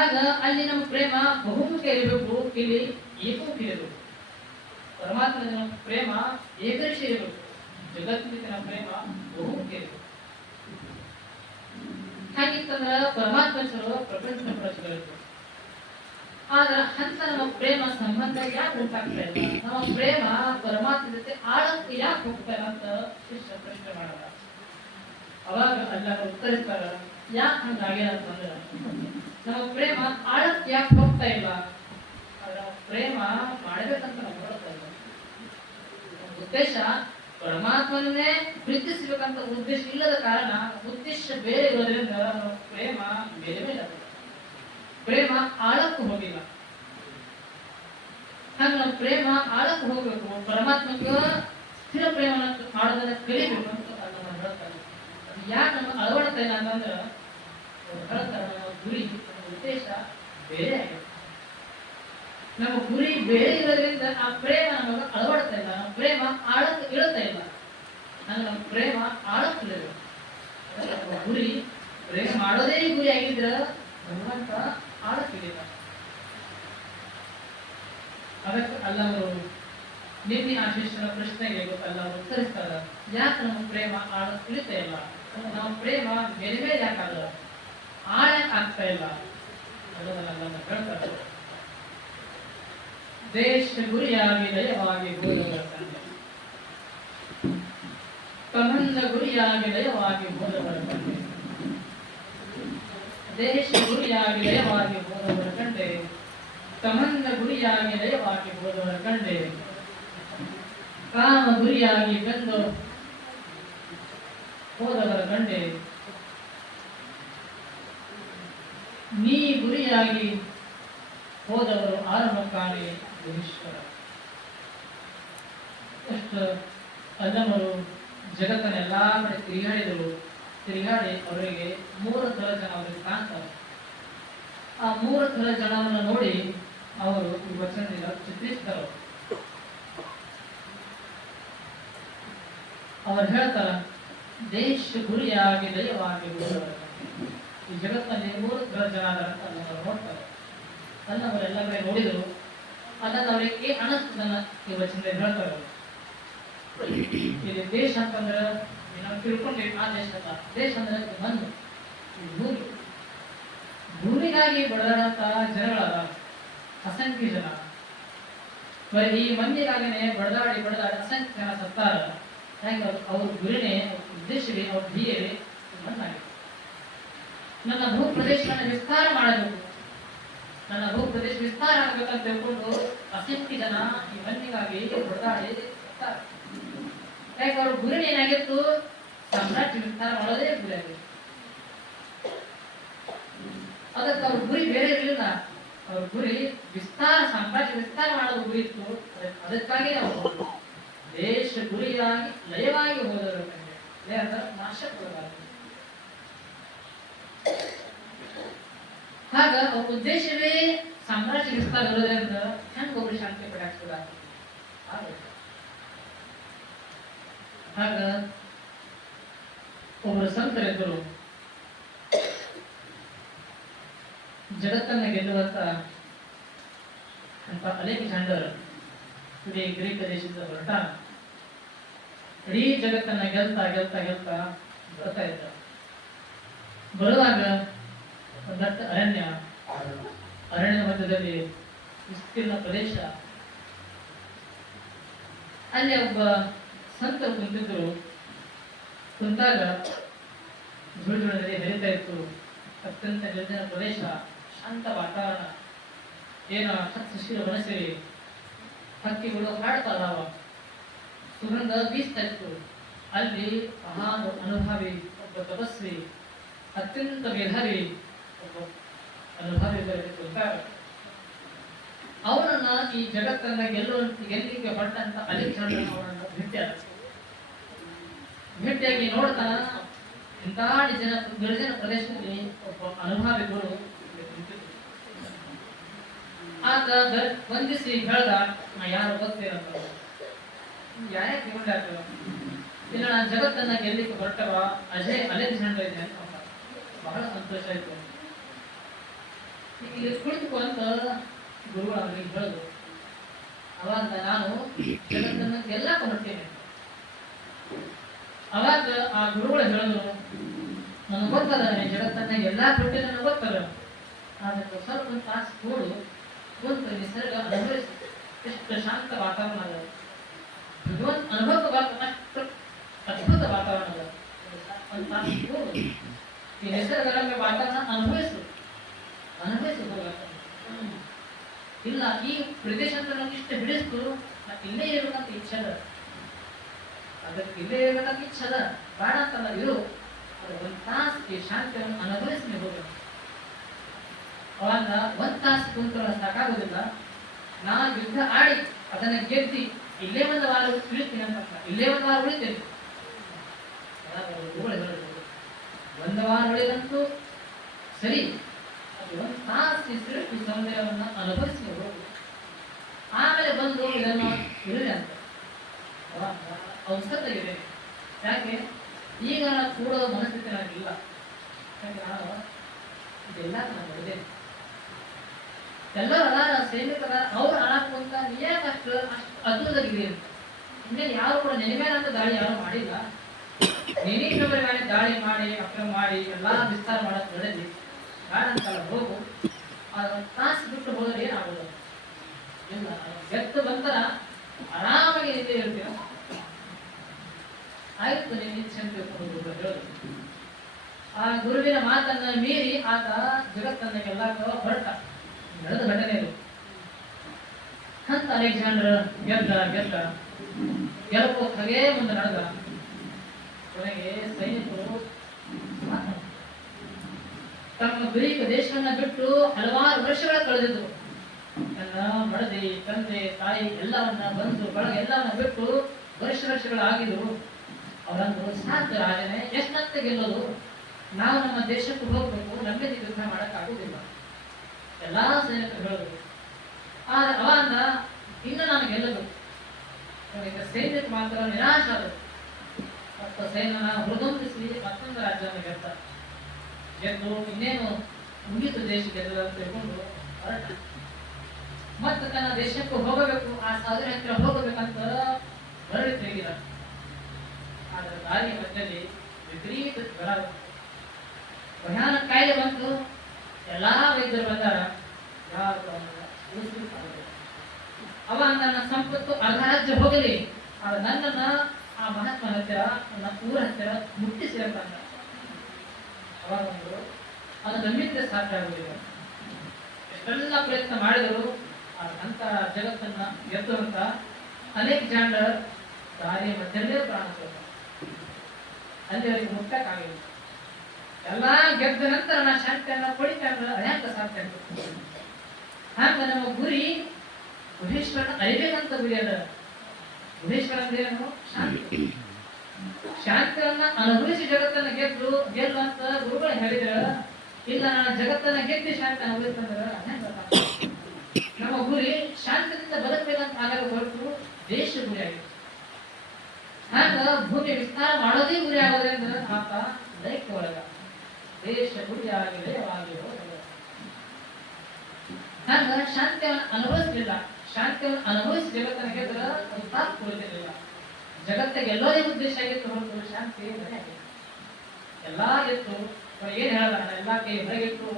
ಆಗ ಅಲ್ಲಿ ನಮ್ಮ ಪ್ರೇಮ ಬಹುಮುಖ ಇರಬೇಕು, ಇಲ್ಲಿ ಏಕಮುಖ ಇರಬೇಕು. ಪರಮಾತ್ಮನ ನಮ್ಮ ಪ್ರೇಮ ಏಕರಿಸಿ ಇರಬೇಕು, ಜಗತ್ತಿನ ನಮ್ಮ ಪ್ರೇಮ ಬಹುಮುಖ ಇರಬೇಕು. ಹಾಗಿತ್ತಂದ್ರ ಪರಮಾತ್ಮ ಚಲೋ, ಪ್ರಪಂಚ ಚಲೋ. ಆದ್ರೆ ಅಂತ ನಮ್ಮ ಪ್ರೇಮ ಸಂಬಂಧ ಯಾಕೆ ಉಂಟಾಗ್ತಾ ಇಲ್ಲ? ನಮ್ಮ ಪ್ರೇಮ ಪರಮಾತ್ಮ ಜೊತೆ ಆಳಕ್ಕೆ ಯಾಕೆ ಹೋಗ್ತಾ ಇಲ್ಲ ಅಂತ ಪ್ರಶ್ನೆ ಮಾಡಲ್ಲ. ಅವಾಗ ಅಲ್ಲ ಉತ್ತರಿಸ್ತಾರ, ಯಾಕೆ ಹಂಗಾಗ್ಯಾರ ಅಂತಂದ್ರ ನಮ್ಮ ಪ್ರೇಮ ಆಳಕ್ಕೆ ಯಾಕೆ ಹೋಗ್ತಾ ಇಲ್ಲ? ಪ್ರೇಮ ಮಾಡಬೇಕಂತ ನಾವು ನೋಡ್ತಾ ಇಲ್ಲ. ಉದ್ದೇಶ ಪರಮಾತ್ಮನೇ ಪ್ರೀತಿಸಬೇಕಂತ ಉದ್ದೇಶ ಇಲ್ಲದ ಕಾರಣ, ಉದ್ದೇಶ ಬೇರೆ ಇರೋದ್ರಿಂದ ಪ್ರೇಮ ಬೇರೆ ಬೇರೆ ಆಗುತ್ತೆ, ಪ್ರೇಮ ಆಳಕ್ಕೂ ಹೋಗಿಲ್ಲ. ಹಾಗ ನಾವು ಪ್ರೇಮ ಆಳಕ್ಕೂ ಹೋಗ್ಬೇಕು, ಪರಮಾತ್ಮಕ್ಕೆ ಸ್ಥಿರ ಪ್ರೇಮ ಮಾಡೋದನ್ನ ಕಲಿಬೇಕು ಅಂತ ನಮ್ಮ ಹೇಳ್ತಾರೆ. ಯಾಕೆ ನಮ್ಮ ಅಳವಡ್ತಾ ಇಲ್ಲ ಅಂತಂದ್ರೆ ಹೇಳ್ತಾರೆ, ನಮ್ಮ ಗುರಿ, ನಮ್ಮ ಉದ್ದೇಶ ಬೇರೆ ಆಗಿದೆ. ನಮ್ಮ ಗುರಿ ಬೇರೆ ಇರೋದ್ರಿಂದ ಆ ಪ್ರೇಮ ನಮಗೆ ಅಳವಡ್ತಾ ಇಲ್ಲ. ಗುರಿ ಪ್ರೇಮ ಮಾಡೋದೇ ಗುರಿ ಆಗಿದ್ರ ಭಗವಂತ ಆಳಕ್ಕಿಲ್ಲ. ಅದಕ್ಕೆ ಅಲ್ಲವರು ನಿನ್ನೆ ಆ ಶಿಷ್ಯನ ಪ್ರಶ್ನೆಗೆ ಗೊತ್ತಲ್ಲ ಉತ್ತರಿಸ್ತಾರ, ಯಾಕೆ ನಮ್ಮ ಪ್ರೇಮ ಆಳ ಇಳಿತಾ ಇಲ್ಲ, ನಮ್ಮ ಪ್ರೇಮ ಬೇರೆ ಬೇರೆ ಯಾಕಾಗಲ್ಲ, ಆಳ ಆಗ್ತಾ ಇಲ್ಲ ಅನ್ನೋದನ್ನೆಲ್ಲ ಹೇಳ್ತಾರೆ. ದೇಶ ಗುರಿಯಾಗಿ ಲಯವಾಗಿ ಹೋದವರ ಕಂಡೆ, ಕಮಂದ ಗುರಿಯಾಗಿ ಲಯವಾಗಿ ಹೋದವರ ಕಂಡೆ, ದೇಶ ಗುರಿಯಾಗಿ ಲಯವಾಗಿ ಹೋದವರ ಕಂಡೆ, ಕಮಂದ ಗುರಿಯಾಗಿ ಲಯವಾಗಿ ಹೋದವರ ಕಂಡೆ, ಕಾಮ ಗುರಿಯಾಗಿ ಬೆಂದು ಹೋದವರ ಕಂಡೆ, ನೀ ಗುರಿಯಾಗಿ ಹೋದವರು ಆರಂಭ ಕಾಣಿ ಈಶ್ವರ. ಎಷ್ಟು ಅಲ್ಲಮರು ಜಗತ್ತನ್ನೆಲ್ಲಾ ಕಡೆ ತಿರುಗಾಡಿದರು. ತಿರುಗಾಡಿ ಅವರಿಗೆ 3 ಥರ ಜನ ಅವರಿಗೆ ಕಾಣ್ತಾರೆ. ಆ 3 ಥರ ಜನವನ್ನು ನೋಡಿ ಅವರು ಈ ವಚನದಿಂದ ಚಿತ್ರಿಸಿದರು. ಅವರು ಹೇಳ್ತಾರ, ದೇಶ ಗುರಿಯಾಗಿ ಲಯವಾಗಿ ಹೋದವರು. ಈ ಜಗತ್ತಲ್ಲಿ 3 ಥರ ಜನ ಅಂತ ಅಲ್ಲವರು ನೋಡ್ತಾರೆ. ಅಲ್ಲವರೆಲ್ಲ ಕಡೆ ನೋಡಿದರು. ಅದನ್ನು ಅವರಿಗೆ ಅನಿಸ್ತದನ್ನ ಈ ವಚನದಲ್ಲಿ ಹೇಳ್ತಾರೆ. ಇಲ್ಲಿ ದೇಶ ಅಂತಂದ್ರೆ ನಾವು ತಿಳ್ಕೊಂಡ್ವಿ, ಆ ದೇಶ ಅಲ್ಲ. ದೇಶ ಅಂದ್ರೆ ಮಣ್ಣು, ಭೂಮಿ. ಭೂಮಿಗಾಗಿ ಬಡದಾಡಂತ ಜನಗಳದ ಅಸಂಖ್ಯ ಜನ. ಬರೀ ಈ ಮಣ್ಣಿಗಾಗನೆ ಬಡದಾಡಿ ಅಸಂಖ್ಯ ಜನ ಸತ್ತಾರ. ಯಾಕೆ ಅವ್ರ ಗುರಿನೇ, ಉದ್ದೇಶವೇ, ಅವ್ರ ಧ್ಯೇಯವೇ ಮಣ್ಣಾಗಿದೆ. ನನ್ನ ಭೂ ಪ್ರದೇಶವನ್ನು ವಿಸ್ತಾರ ಮಾಡಬೇಕು, ನನ್ನ ಭೂ ಪ್ರದೇಶ ವಿಸ್ತಾರ ಆಗಬೇಕಂತ ತಿಳ್ಕೊಂಡು ಅಸಂಖ್ಯ ಜನ ಈ ಮಣ್ಣಿಗಾಗಿ ಬಡದಾಡಿ ಸತ್ತಾರೆ. ಯಾಕೆ ಅವ್ರ ಗುರಿ ಏನಾಗಿತ್ತು? ಸಾಮ್ರಾಜ್ಯ ವಿಸ್ತಾರ ಮಾಡೋದೇ ಗುರಿ ಆಗಿತ್ತು. ಅದಕ್ಕೆ ಅವ್ರ ಗುರಿ ಬೇರೆ ಇರಲಿಲ್ಲ. ಅವ್ರ ಗುರಿ ವಿಸ್ತಾರ, ಸಾಮ್ರಾಜ್ಯ ವಿಸ್ತಾರ ಮಾಡೋದು ಗುರಿ ಇತ್ತು. ಅದಕ್ಕಾಗಿ ಅವರು ದೇಶ ಗುರಿಯಾಗಿ ಲಯವಾಗಿ ಹೋದರು. ಲಯ ಅಂದ್ರೆ ನಾಶವಾಗಬಾರದು. ಆಗ ಅವ್ರ ಉದ್ದೇಶವೇ ಸಾಮ್ರಾಜ್ಯ ವಿಸ್ತಾರ ಇರೋದ್ರಿಂದ ಹೆಂಗ್ ಒಬ್ರು ಶಾಂತಿ ಪಡೆಯಾಕ್ತದ. ಆಗ ಒಬ್ಬರು ಸಂತರಿದ್ದರು, ಜಗತ್ತನ್ನ ಗೆಲ್ಲುವಂತ ಅಂತ ಅಲೆಕ್ಸಾಂಡರ್ ಇಡೀ ಗ್ರೀಕ್ ದೇಶದಿಂದ ಹೊರಟ. ಇಡೀ ಜಗತ್ತನ್ನ ಗೆಲ್ತಾ ಗೆಲ್ತಾ ಗೆಲ್ತಾ ಬರ್ತಾ ಇದ್ದ. ಬರುವಾಗ ದಟ್ಟ ಅರಣ್ಯ, ಅರಣ್ಯದ ಮಧ್ಯದಲ್ಲಿ ವಿಸ್ತೀರ್ಣ ಪ್ರದೇಶ. ಅಲ್ಲಿ ಒಬ್ಬ ಸಂತರು ಕುಂತಿದ್ರು. ಕುಂತಾಗ ಜುಳುಜುಳದಲ್ಲಿ ಹರಿತಾ ಇತ್ತು. ಅತ್ಯಂತ ನಿರ್ಜನ ಪ್ರದೇಶ, ಶಾಂತ ವಾತಾವರಣ. ಏನೋ ಹಸಿರು ಮನಸ್ಸಿರಿ, ಹಕ್ಕಿಗಳು ಹಾಡ್ತಾ ಇದಾವ, ಸುಗಂಧ ಬೀಸ್ತಾ ಇತ್ತು. ಅಲ್ಲಿ ಮಹಾನ್ ಅನುಭವಿ ಒಬ್ಬ ತಪಸ್ವಿ, ಅತ್ಯಂತ ಮೇಧಾವಿ ಒಬ್ಬ ಅನುಭವಿ ಕುಂತಾರೆ. ಅವನನ್ನ ಈ ಜಗತ್ತನ್ನ ಗೆಲ್ಲಿಗೆ ಹೊರಟಂತ ಅಲೆಕ್ಸಾಂಡರ್ ಅವನನ್ನ ಭೇಟಿಯಾಗಿ ನೋಡ್ತಾನ. ಇಂಥ ನಿರ್ಜನ ಪ್ರದೇಶದಲ್ಲಿ ಒಬ್ಬ ಅನುಭವಿ ಗುರು ಆತ ವಂದಿಸಿ ಹೇಳ್ದ, ನಾ ಯಾರು ಗೊತ್ತೇನಂತ. ಯಾಕೆ ಇಲ್ಲ, ನಾನು ಜಗತ್ತನ್ನ ಗೆಲ್ಲಿಕ್ಕೆ ಹೊರಟವ ಅಜಯ್ ಅಲೆಕ್ಸಾಂಡರ್ ಇದೆ ಅಂತ. ಬಹಳ ಸಂತೋಷ ಆಯ್ತು. ಇಲ್ಲಿ ಕುಳಿತುಕೋ ಅಂತ ಗುರುಗಳು ಅವರಿಗೆ ಹೇಳುದು. ಅವಾಗ ನಾನು ಜಗತ್ತನ್ನ ಗೆಲ್ಲಕ್ಕೆ ಹೊರಟೇನೆ. ಅವಾಗ ಆ ಗುರುಗಳು ಹೇಳಿದ್ರು, ನನಗೆ ಗೊತ್ತದ ಜಗತ್ತನ್ನ ಎಲ್ಲಾ ಕೊಟ್ಟೆ, ನನಗೆ ಗೊತ್ತದ. ಆದ್ರೆ ಸ್ವಲ್ಪ ತಾಸು ಕೂಡು, ಕುಂತು ನಿಸರ್ಗ ಅನುಭವಿಸಿ. ಎಷ್ಟು ಶಾಂತ ವಾತಾವರಣ ಅದ, ಭಗವಂತ ಅನುಭವ ಅಷ್ಟು ಅದ್ಭುತ ವಾತಾವರಣ ಅದ. ಒಂದು ತಾಸು ಕೂಡು, ಈ ನಿಸರ್ಗ ವಾತಾವರಣ ಅನುಭವಿಸು. ಇಲ್ಲ, ಈ ಪ್ರದೇಶ ಅಂತ ನಮ್ಗೆ ಇಷ್ಟ ಹಿಡಿಸ್ತು, ಮತ್ತೆ ಇಲ್ಲೇ ಇರ್ಬೇಕಂತ ಇಚ್ಛೆ ಅದ. ಅದಕ್ಕೆ ಇಲ್ಲೇ ಇರ್ಬೇಕಂತ ಇಚ್ಛೆ ಅದ, ಬೇಡ ಅಂತಲ್ಲ, ಇರು. ಒಂದು ತಾಸು ಈ ಶಾಂತಿಯನ್ನು ಅನುಭವಿಸಿ ಹೋಗ. ಅವಾಗ ಒಂದ್ ತಾಸು ಕುಂತ ಸಾಕಾಗೋದಿಲ್ಲ. ನಾ ಯುದ್ಧ ಆಡಿ ಅದನ್ನ ಗೆದ್ದಿ ಇಲ್ಲೇ ಒಂದು ವಾರ ಉಳಿತೀನಿ ಅಂತ, ಇಲ್ಲೇ ಒಂದು ವಾರ ಉಳಿತೇನೆ. ಒಂದು ವಾರ ಉಳಿದಂತೂ ಸರಿ, ಒಂದು ತಾಸು ಈ ಸೃಷ್ಟಿ ಸೌಂದರ್ಯವನ್ನ ಅನುಭವಿಸಿ ಹೋಗು. ಆಮೇಲೆ ಬಂದು ಇದನ್ನು ಇರಲಿ ಅಂತ ಅವಸರ ಇದೆ. ಯಾಕೆ ಈಗ ಕೂಡೋ ಮನಸ್ಥಿತಿ ನನಗಿಲ್ಲ. ನಾನು ಇದೆಲ್ಲ ನಾನು ನೋಡಿದೆ. ಎಲ್ಲರೂ ಅದಾರ, ಸೈನಿಕರ, ಅವ್ರು ಅನಾಕೊಂತ ನೀಯಾಕೆ ಅಷ್ಟು ಅದ್ಭುತವಾಗಿರಿ ಅಂತ. ಇನ್ನೇನು ಯಾರು ಕೂಡ ನೆನಮೇಲೆ ಅಂತ ದಾಳಿ ಯಾರು ಮಾಡಿಲ್ಲ. ಇನ್ನೊಬ್ಬರ ಮೇಲೆ ದಾಳಿ ಮಾಡಿ ಅಕ್ರಮ ಮಾಡಿ ಎಲ್ಲಾ ವಿಸ್ತಾರ ಮಾಡಕ್ ನಡೆದಿ ಬೇಡ ಅಂತಲ್ಲ, ಹೋಗು. ಒಂದು ತಾಸು ಬಿಟ್ಟು ಹೋದ್ರೆ ಏನಾಗೋದು ಇಲ್ಲ. ಗೆದ್ದು ಬಂತರ ಆರಾಮಾಗಿ ಇಲ್ಲೇ ಇರ್ತೀರ. ಆಯ್ತು, ನೀನು ಇಚ್ಛೆ ಅಂತ ತಿಳ್ಕೊಂಡು ಹೇಳೋದು. ಆ ಗುರುವಿನ ಮಾತನ್ನ ಮೀರಿ ಆತ ಜಗತ್ತನ್ನ ಗೆಲ್ಲಾಕ ಹೊರಟ ನಡೆದ ಘಟನೆ ಇದು. ಅಂತ ಅಲೆಕ್ಸಾಂಡರ್ ಗೆಲ್ಲಕೋತ ಹಾಗೇ ಮುಂದೆ ನಡೆದ. ಕೊನೆಗೆ ಸೈನಿಕರು ತಮ್ಮ ಗ್ರೀಕ್ ದೇಶವನ್ನ ಬಿಟ್ಟು ಹಲವಾರು ವರ್ಷಗಳ ಕಳೆದಿದ್ರು. ನನ್ನ ಮಡದಿ, ತಂದೆ, ತಾಯಿ ಎಲ್ಲವನ್ನ ಬಂದು ಬಳಗ ಎಲ್ಲವನ್ನ ಬಿಟ್ಟು ವರ್ಷಗಳಾಗಿದ್ರು. ಅವರನ್ನು ಸಾಧ್ಯ ರಾಜನೇ, ಎಷ್ಟಂತ ಗೆಲ್ಲೋದು? ನಾವು ನಮ್ಮ ದೇಶಕ್ಕೆ ಹೋಗ್ಬೇಕು, ನಮಗೆ ಯುದ್ಧ ಮಾಡಕ್ ಆಗುದಿಲ್ಲ. ಎಲ್ಲಾ ಸೈನಿಕರು ಹೇಳಬೇಕು. ಆದ್ರೆ ಅವ ಅಂದ, ಇನ್ನು ನಾನು ಗೆಲ್ಲಬೇಕು. ಸೈನಿಕ ಮಾತ್ರ ನಿರಾಶ ಆದರು. ಮತ್ತು ಸೈನ್ಯನ ಹುರಿದುಂಬಿಸಿ ಮತ್ತೊಂದು ರಾಜ್ಯವನ್ನು ಗೆದ್ದು ಇನ್ನೇನು ಮುಗಿತು, ದೇಶ ಗೆಲ್ಲದ ಅಂತ ತಿಳ್ಕೊಂಡು ಹೊರಟ. ಮತ್ತೆ ತನ್ನ ದೇಶಕ್ಕೆ ಹೋಗಬೇಕು, ಆ ಸಾಧನೆ ಹತ್ತಿರ ಹೋಗಬೇಕಂತ ಹೊರಡಿ ತೆಗಿದ. ಆದ್ರೆ ದಾರಿ ಮಧ್ಯದಲ್ಲಿ ವಿಪರೀತ ಜ್ವರ, ಭಯಾನಕ ಕಾಯಿಲೆ ಬಂತು. ಎಲ್ಲಾ ವೈದ್ಯರು ಬಂದಾರ, ಯಾರು ಉಳಿಸ್ಲಿಕ್ಕಾಗಲ್ಲ. ಅವ ನನ್ನ ಸಂಪತ್ತು ಅರ್ಧ ರಾಜ್ಯ ಹೋಗಲಿ, ಆದ್ರೆ ನನ್ನನ್ನ ಆ ಮಹಾತ್ಮ ಹತ್ತಿರ, ನನ್ನ ಊರ ಹತ್ತಿರ ಮುಟ್ಟಿಸಿರಂತ. ಅವಾಗ ಒಂದು ಅದು ನಂಬಿದ್ರೆ ಸಾಧ್ಯ ಆಗುದಿಲ್ಲ. ಎಷ್ಟೆಲ್ಲ ಪ್ರಯತ್ನ ಮಾಡಿದರು, ಅಂತ ಜಗತ್ತನ್ನ ಗೆದ್ದುವಂತ ಅಲೆಕ್ಸಾಂಡರ್ ದಾರಿಯ ಮಧ್ಯದಲ್ಲೇ ಪ್ರಾಣ ಹೋದ. ಅಲ್ಲಿ ಅವರಿಗೆ ಮುಟ್ಟಕ್ಕಾಗಿಲ್ಲ. ಎಲ್ಲಾ ಗೆದ್ದ ನಂತರ ನಾ ಶಾಂತಿಯನ್ನ ಪಡಿತಂದ್ರೆ ಅದ್ಯಾಂಕ ಸಾಧ್ಯ ಅಂತ. ಹಂಗ ನಮ್ಮ ಗುರಿ ಗುಹೇಶ್ವರನ ಅರಿಬೇಕಂತ ಗುರಿ ಅದ. ಗುಹೇಶ್ವರ ಅಂದ್ರೆ ಏನು? ಶಾಂತಿ. ಶಾಂತಿಯನ್ನ ಅನುಭವಿಸಿ ಜಗತ್ತನ್ನ ಗೆಲ್ಲು ಅಂತ ಗುರುಗಳು ಹೇಳಿದ್ರ. ಇಲ್ಲ, ನಾನು ಜಗತ್ತನ್ನ ಗೆದ್ದಿ ಶಾಂತಿ ಅನುಭವಿಸ್ತಂದ್ರ ನಮ್ಮ ಗುರಿ ಶಾಂತಿಯಿಂದ ಬದುಕಬೇಕಂತ ಆಗ ಹೊರತು ದೇಶ ಗುರಿ ಆಗಿದೆ. ಹಾಗ ಭೂಮಿ ವಿಸ್ತಾರ ಮಾಡೋದೇ ಗುರಿ ಆಗೋದ್ರಿಂದ ಆತ ದೈತ್ಯ ಒಳಗ ದೇಶ ಗುರಿ ಆಗಿದೆ ಹಾಗ ಶಾಂತಿಯನ್ನು ಅನುಭವಿಸಲಿಲ್ಲ. ಶಾಂತಿಯನ್ನು ಅನುಭವಿಸಿ ಜಗತ್ತನ್ನ ಗೆದ್ರ ಕುಳಿತಿರಲಿಲ್ಲ. ಜಗತ್ತಿಗೆ ಎಲ್ಲೋದೇ ಉದ್ದೇಶ ಆಗಿತ್ತು ಹೊರತು ಶಾಂತಿ ಎಲ್ಲಾ ಇತ್ತು. ಏನ್ ಹೇಳಲ್ಲ, ಎಲ್ಲಾ ಕೈ ಹೊರಗಿಟ್ಟು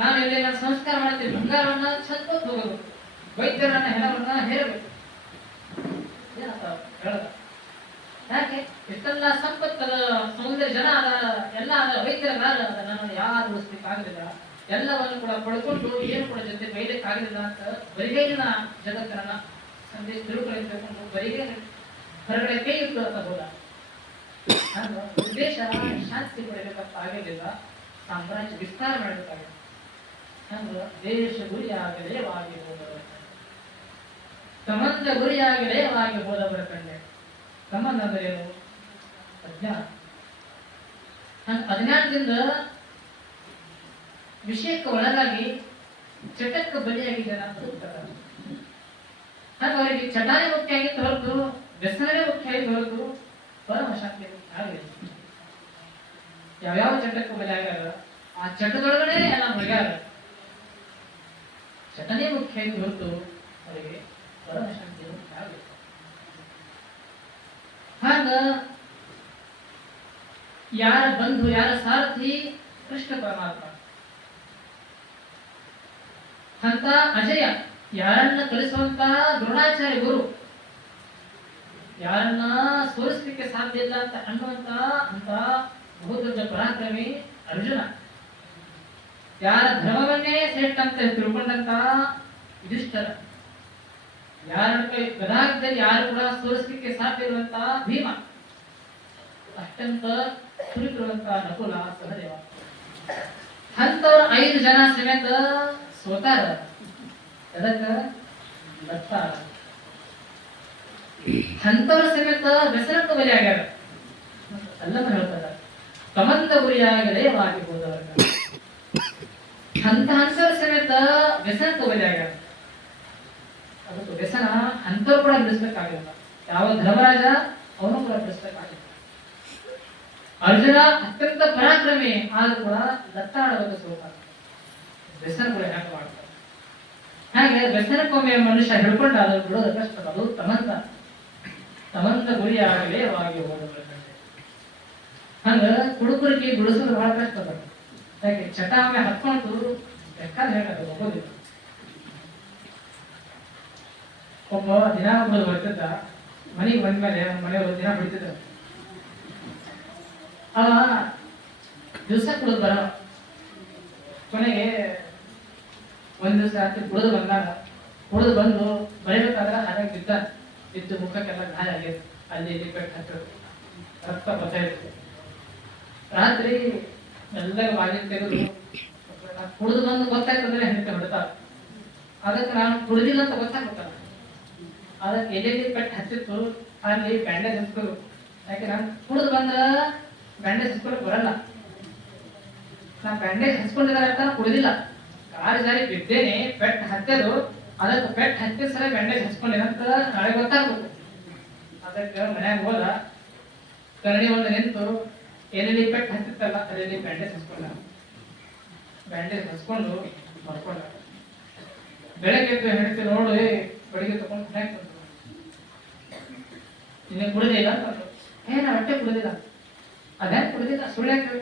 ನಾನು ಇಲ್ಲಿ ಸಂಸ್ಕಾರ ಮಾಡ್ತೀವಿ. ಬಂಗಾರವನ್ನ ಸತ್ವಕ್ಕೆ ಹೋಗಬೇಕು, ವೈದ್ಯರನ್ನ ಹೆಣವನ್ನ ಹೇರಬೇಕು. ಏನಂತ ಹೇಳದ? ಯಾಕೆ ಇಷ್ಟೆಲ್ಲ ಸಂಪತ್ತದ ಸಮುದ್ರ ಜನ ಅದ, ಎಲ್ಲ ಅದ, ವೈದ್ಯರ ನನ್ನನ್ನು ಯಾರು ಉಳಿಸ್ಲಿಕ್ಕೆ ಆಗಲಿಲ್ಲ. ಎಲ್ಲವನ್ನು ಕೂಡ ಪಡ್ಕೊಂಡು ಏನು ಕೂಡ ಜೊತೆ ಬೈಲಿಕ್ಕೆ ಆಗಲಿಲ್ಲ ಅಂತ ಬರಿಗೈಲಿನ ಜಗತ್ತನ್ನ ಸಂದೇಶ ತಿರುಕಳಿ ತಗೊಂಡು ಬರಿಗೈಲಿ ಹೊರಗಡೆ ಕೈ ಇಟ್ಟು ಅಂತ ಹೋದ. ಉದ್ದೇಶ ಶಾಂತಿ ಪಡೆಯಬೇಕಂತ ಆಗಲಿಲ್ಲ, ಸಾಮ್ರಾಜ್ಯ ವಿಸ್ತಾರ ಮಾಡಬೇಕಾಗಿದೆ. ದೇಶ ಗುರಿಯಾಗಲೇವಾಗಿ ಹೋದವರ ಸಂಬಂಧ ಗುರಿಯಾಗಲೇವಾಗಿ ಹೋದವರ ಕಂಡೆ. ಸಂಬಂಧ ಅಂದ್ರೆ ಏನು? ಅಜ್ಞಾನ. ಅಜ್ಞಾನದಿಂದ ವಿಷಯಕ್ಕೆ ಒಳಗಾಗಿ ಚಟಕ್ಕೆ ಬಲಿಯಾಗಿ ಜನ ಹೋಗ್ತಾರೆ. ಅವರಿಗೆ ಚಟಾರಿ ಮುಖ್ಯ ಆಗಿತ್ತು ಹೊರತು ವ್ಯಸನವೇ ಮುಖ್ಯ ಆಗಿತ್ತು ಹೊರತು ಪರಮ ಶಾಂತಿ ಆಗಲಿಲ್ಲ. ಯಾವ್ಯಾವ ಚಟಕ್ಕೆ ಬಲಿಯಾಗ ಆ ಚಟದೊಳಗಡೆ ಎಲ್ಲ ಮುಳುಗ್ಯಾರ. ಚಟನೇ ಮುಖ್ಯ ಆಗಿ ಹೊರತು ಅವರಿಗೆ ಪರಮ ಶಾಂತಿ ಮುಖ್ಯ ಆಗಲಿಲ್ಲ. ಹಾಗ ಯಾರ ಬಂಧು, ಯಾರ ಸಾರಥಿ? ಕೃಷ್ಣ ಪರಮಾತ್ಮ. ಅಂತ ಅಜಯ, ಯಾರನ್ನ ಕಲಿಸುವಂತ ದ್ರೋಣಾಚಾರ್ಯ ಗುರು, ಯಾರನ್ನ ಸೋಲಿಸ್ಲಿಕ್ಕೆ ಸಾಧ್ಯ ಇಲ್ಲ ಅಂತ ಅನ್ನುವಂತ ಅಂತ ಬಹುದೊಡ್ಡ ಪರಾಕ್ರಮಿ ಅರ್ಜುನ, ಯಾರ ಧರ್ಮವನ್ನೇ ಶ್ರೇಷ್ಠ ಅಂತ ತಿಳ್ಕೊಂಡಂತ ಯುಧಿಷ್ಠರ, ಯಾರ ಗದಾಗ್ದಲ್ಲಿ ಯಾರು ಕೂಡ ಸೋಲಿಸ್ಲಿಕ್ಕೆ ಸಾಧ್ಯ ಇರುವಂತ ಭೀಮ, ಅಷ್ಟಂತ ಸುರಿತಿರುವಂತ ನಕುಲ, ಸಹದೇವ, ಅಂತವ್ರ 5 ಜನ ಸಮೇತ ಸೋತಾರ. ಅದಕ್ಕ ಬರ್ತಾರ. ಅಂತವ್ರ ಸಮೇತ ವ್ಯಸನಕ್ಕೆ ಬಲಿಯಾಗ್ಯಾರ. ಅಲ್ಲಮ್ಮ ಹೇಳ್ತಾರ, ಕಮಂದ ಗುರಿಯಾಗಲೇವಾಗಿ ಹೋದವರ ಅಂತವ್ರ ಸಮೇತ ವ್ಯಸನಕ್ಕೆ ಬಲಿಯಾಗ್ಯಾರ. ಅದಕ್ಕೆ ವ್ಯಸನ ಅಂತವ್ರು ಕೂಡ ಬಿಡಿಸ್ಬೇಕಾಗಿಲ್ಲ. ಯಾವ ಧರ್ಮರಾಜ ಅವನು ಕೂಡ ಬಿಡಿಸ್ಬೇಕಾಗಿಲ್ಲ. ಅರ್ಜುನ ಅತ್ಯಂತ ಪರಾಕ್ರಮಿ ಆದ್ರೂ ಕೂಡ ದತ್ತಾಡೋದು ಸೋತ ವ್ಯಸನ ಕೂಡ ಯಾಕೆ ಮಾಡ್ತಾರೆ. ಹಾಗೆ ವ್ಯಸನಕ್ಕೊಮ್ಮೆ ಮನುಷ್ಯ ಹಿಡ್ಕೊಂಡ ಅದು ಬಿಡೋದು ಕಷ್ಟ. ಅದು ತಮಂತ ಗುರಿಯಾಗಲೇ ವಾಗಿ ಹೋಗಬೇಕು. ಹಂಗ ಕುಡುಕರಿಗೆ ಬಿಡಿಸೋದು ಬಹಳ ಕಷ್ಟ ಅದ. ಯಾಕೆ ಚಟ ಆಮೇಲೆ ಹತ್ಕೊಂಡು ಬೇಕಾದ ಹೇಳೋದು ಹೋಗೋದಿಲ್ಲ. ಒಬ್ಬ ದಿನ ಒಬ್ಬರು ಬರ್ತಿದ್ದ, ಮನೆಗೆ ಬಂದ್ಮೇಲೆ ಮನೆಯವರು ದಿನ ಬಿಡ್ತಿದ್ರು. ಅವ ದಿವಸ ಕುಡಿದು ಬರ, ಕೊನೆಗೆ ಒಂದ್ ದಿವಸ ರಾತ್ರಿ ಕುಡಿದು ಬಂದಾಗ ಕುಡಿದು ಬಂದು ಬರೀಬೇಕಾದ್ರೆ ಹಾಗಾಗಿ ಬಿದ್ದು ಮುಖಕ್ಕೆಲ್ಲ ಗಾಯ ಆಗಿದೆ. ಅಲ್ಲಿ ಇಲ್ಲಿ ಪೆಟ್ಟು ಹತ್ತಿರ ರಕ್ತ ಬರ್ತಾಯಿತ್ತು. ರಾತ್ರಿ ಎಲ್ಲ ಬಾಗಿಲು ತೆಗೆದು ಕುಡಿದು ಬಂದು ಗೊತ್ತಾಯ್ತಂದ್ರೆ ಹೆಂಡತಿ ಹೊಡ್ತಾರ. ಅದಕ್ಕೆ ನಾನು ಕುಡಿದಿಲ್ಲ ಅಂತ ಗೊತ್ತಾಗ್ಬೇಕಲ್ಲ, ಅದಕ್ಕೆ ಎಲ್ಲಿ ಪೆಟ್ಟು ಹತ್ತಿತ್ತು ಅಲ್ಲಿ ಬ್ಯಾಂಡೇಜ್ ಹಚ್ಕೋಬೇಕು. ಯಾಕೆ ನಾನು ಕುಡಿದು ಬಂದ್ರ ಬ್ಯಾಂಡೇಜ್ ಹಚ್ಕೊಳಕ್ ಬರಲ್ಲ. ನಾನು ಬ್ಯಾಂಡೇಜ್ ಹಚ್ಕೊಂಡಿದ್ದಾರೆ ಅಂತ ಕುಡಿದಿಲ್ಲ, ಕಾಲು ಜಾರಿ ಬಿದ್ದೇನೆ, ಪೆಟ್ಟು ಹತ್ತದು, ಅದಕ್ಕೆ ಪೆಟ್ಟು ಹತ್ತಿದ ಸಲ ಬ್ಯಾಂಡೇಜ್ ಹಚ್ಕೊಂಡಿರಂತ ನಾಳೆ ಗೊತ್ತಾಗ್ಬೇಕು. ಅದಕ್ಕೆ ಮನ್ಯಾಗ ಹೋದ, ಕರಡಿ ಒಂದು ನಿಂತು ಎಲ್ಲಿ ಪೆಟ್ಟು ಹತ್ತಿತ್ತಲ್ಲ ಅಲ್ಲಿ ಬ್ಯಾಂಡೇಜ್ ಹಚ್ಕೊಂಡ. ಬ್ಯಾಂಡೇಜ್ ಹಚ್ಕೊಂಡು ಬರ್ಕೊಂಡ. ಬೆಳಗ್ಗೆ ಹೆಂಡತಿ ನೋಡಿ ಬೆಳಿಗ್ಗೆ ತಗೊಂಡು ಮನ್ಯಾಗ ಬಂದ್ರು. ನಿನ್ನೆ ಕುಡಿದೇ ಇಲ್ಲ ಅಂತಂದ್ರು. ನಾ ಹೊಟ್ಟೆ ಕುಡಿದಿಲ್ಲ. ಅದೇ ಕುಡಿದಿಲ್ಲ, ಸುಳ್ಳು ಯಾಕೆ?